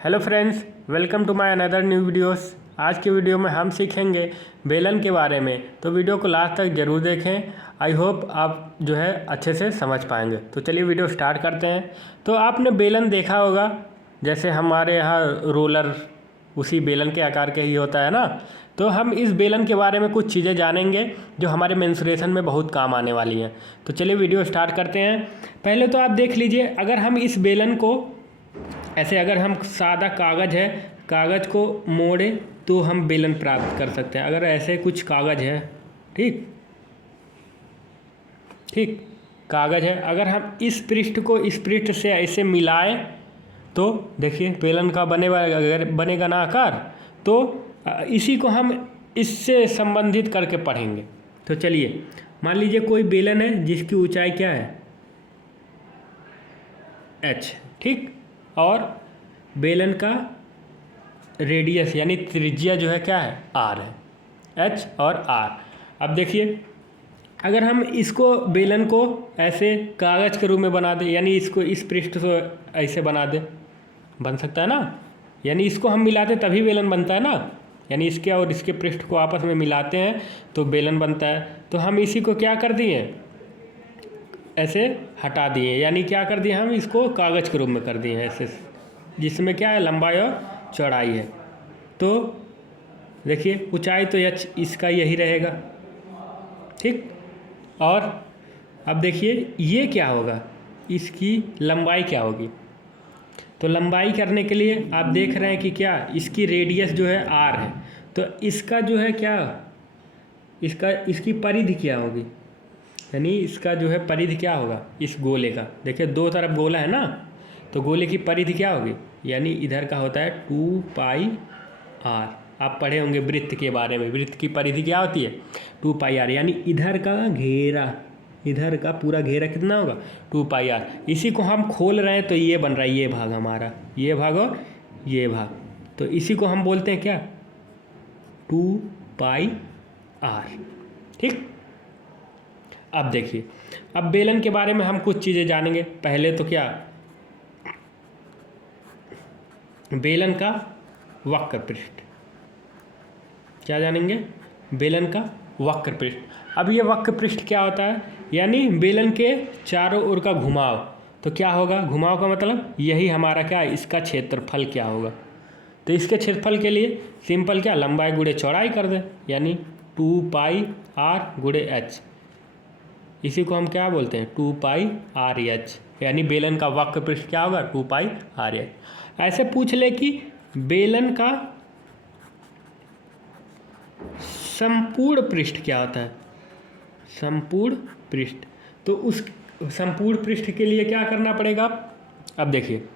Hello friends, welcome to my another new videos. आज की video में हम सीखेंगे बेलन के बारे में, तो वीडियो को लास्ट तक ज़रूर देखें। आई होप आप जो है अच्छे से समझ पाएंगे। तो चलिए वीडियो स्टार्ट करते हैं। तो आपने बेलन देखा होगा, जैसे हमारे यहाँ रोलर उसी बेलन के आकार के ही होता है ना। तो हम इस बेलन के बारे में कुछ चीज़ें जानेंगे जो हमारे मेंसुरेशन में बहुत काम आने वाली हैं। तो चलिए वीडियो स्टार्ट करते हैं। पहले तो आप देख लीजिए, अगर हम इस बेलन को ऐसे, अगर हम सादा कागज़ है, कागज़ को मोड़े तो हम बेलन प्राप्त कर सकते हैं। अगर ऐसे कुछ कागज़ है, ठीक ठीक कागज़ है, अगर हम इस पृष्ठ को इस पृष्ठ से ऐसे मिलाएं तो देखिए बेलन का बनेगा ना आकार। तो इसी को हम इससे संबंधित करके पढ़ेंगे। तो चलिए, मान लीजिए कोई बेलन है जिसकी ऊंचाई क्या है, h, ठीक, और बेलन का रेडियस यानी त्रिज्या जो है क्या है, r है, h और r। अब देखिए, अगर हम इसको बेलन को ऐसे कागज़ के रूप में बना दें, यानी इसको इस पृष्ठ से ऐसे बना दें, बन सकता है ना। यानी इसको हम मिलाते तभी बेलन बनता है ना, यानी इसके और इसके पृष्ठ को आपस में मिलाते हैं तो बेलन बनता है। तो हम इसी को क्या कर दिए, ऐसे हटा दिए, यानी क्या कर दिए, हम इसको कागज़ के रूप में कर दिए ऐसे, जिसमें क्या है, लंबाई और चौड़ाई है। तो देखिए ऊंचाई तो h इसका यही रहेगा, ठीक। और अब देखिए ये क्या होगा, इसकी लंबाई क्या होगी। तो लंबाई करने के लिए आप देख रहे हैं कि क्या, इसकी रेडियस जो है r है, तो इसका जो है क्या, इसकी परिधि क्या होगी, यानी इसका जो है परिधि क्या होगा इस गोले का। देखिए दो तरफ गोला है ना, तो गोले की परिधि क्या होगी, यानी इधर का होता है 2 पाई r। आप पढ़े होंगे वृत्त के बारे में, वृत्त की परिधि क्या होती है, 2 पाई r, यानी इधर का घेरा, इधर का पूरा घेरा कितना होगा, 2 पाई r। इसी को हम खोल रहे हैं तो ये बन रहा है, ये भाग हमारा, ये भाग और ये भाग, तो इसी को हम बोलते हैं क्या, 2 पाई r, ठीक। अब देखिए, अब बेलन के बारे में हम कुछ चीज़ें जानेंगे। पहले तो क्या, बेलन का वक्र पृष्ठ, क्या जानेंगे, बेलन का वक्र पृष्ठ। अब ये वक्र पृष्ठ क्या होता है, यानी बेलन के चारों ओर का घुमाव। तो क्या होगा, घुमाव का मतलब यही हमारा क्या है, इसका क्षेत्रफल क्या होगा। तो इसके क्षेत्रफल के लिए सिंपल क्या, लंबाई गुणे चौड़ाई कर दें, यानी 2 पाई r गुणे h। इसी को हम क्या बोलते हैं, 2 पाई r h, यानी बेलन का वक्र पृष्ठ क्या होगा, 2 पाई r h। ऐसे पूछ ले कि बेलन का संपूर्ण पृष्ठ क्या होता है, संपूर्ण पृष्ठ। तो उस संपूर्ण पृष्ठ के लिए क्या करना पड़ेगा। अब देखिए,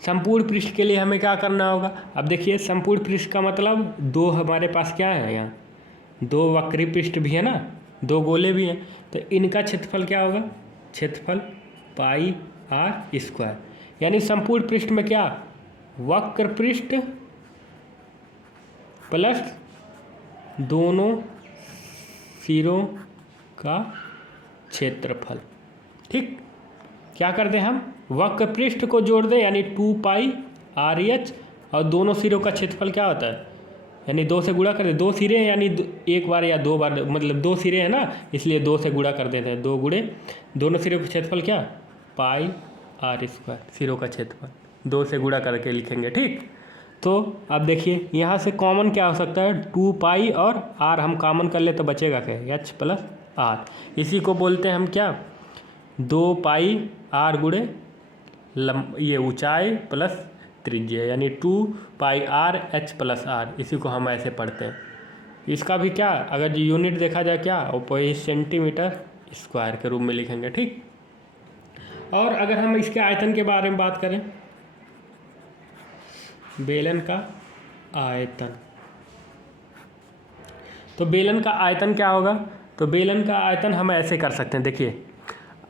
संपूर्ण पृष्ठ के लिए हमें क्या करना होगा। अब देखिए, संपूर्ण पृष्ठ का मतलब दो हमारे पास क्या है, यहाँ दो वक्री पृष्ठ भी है ना, दो गोले भी हैं, तो इनका क्षेत्रफल क्या होगा, क्षेत्रफल पाई r स्क्वायर। यानी संपूर्ण पृष्ठ में क्या, वक्र पृष्ठ प्लस दोनों सिरों का क्षेत्रफल, ठीक। क्या कर दें हम, वक्र पृष्ठ को जोड़ दें, यानी 2 पाई r h, और दोनों सिरों का क्षेत्रफल क्या होता है, यानी 2 से गुणा कर दे, 2 सिरे हैं, यानी एक बार या 2 बार, मतलब 2 सिरे हैं ना, इसलिए 2 से गुणा कर देते हैं, 2 गुणे दोनों सिरों का क्षेत्रफल क्या, पाई r स्क्वायर, सिरों का क्षेत्रफल 2 से गुणा करके लिखेंगे, ठीक। तो अब देखिए, यहाँ से कॉमन क्या हो सकता है, 2 पाई और r हम कॉमन कर ले तो बचेगा क्या, h प्लस r। इसी को बोलते हैं हम क्या, 2 पाई r गुणे ये ऊंचाई प्लस त्रिज्या, यानी 2 पाई r h प्लस r। इसी को हम ऐसे पढ़ते हैं। इसका भी क्या, अगर यूनिट देखा जाए क्या, वही सेंटीमीटर स्क्वायर के रूप में लिखेंगे, ठीक। और अगर हम इसके आयतन के बारे में बात करें, बेलन का आयतन, तो बेलन का आयतन क्या होगा। तो बेलन का आयतन हम ऐसे कर सकते हैं, देखिए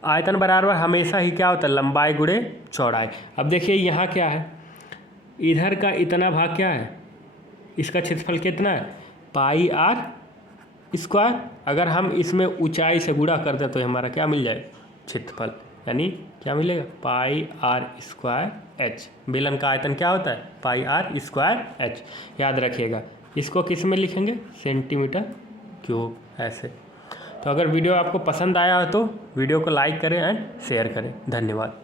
आयतन बराबर हमेशा ही क्या होता है, लंबाई गुणे चौड़ाई। अब देखिए यहाँ क्या है, इधर का इतना भाग क्या है, इसका क्षेत्रफल कितना है, पाई r स्क्वायर। अगर हम इसमें ऊंचाई से गुणा कर दें तो हमारा क्या मिल जाए, क्षेत्रफल, यानी क्या मिलेगा, पाई आर स्क्वायर एच। बेलन का आयतन क्या होता है, पाई आर स्क्वायर एच। याद रखिएगा, इसको किस में लिखेंगे, सेंटीमीटर क्यूब ऐसे। तो अगर वीडियो आपको पसंद आया हो तो वीडियो को लाइक करें एंड शेयर करें। धन्यवाद।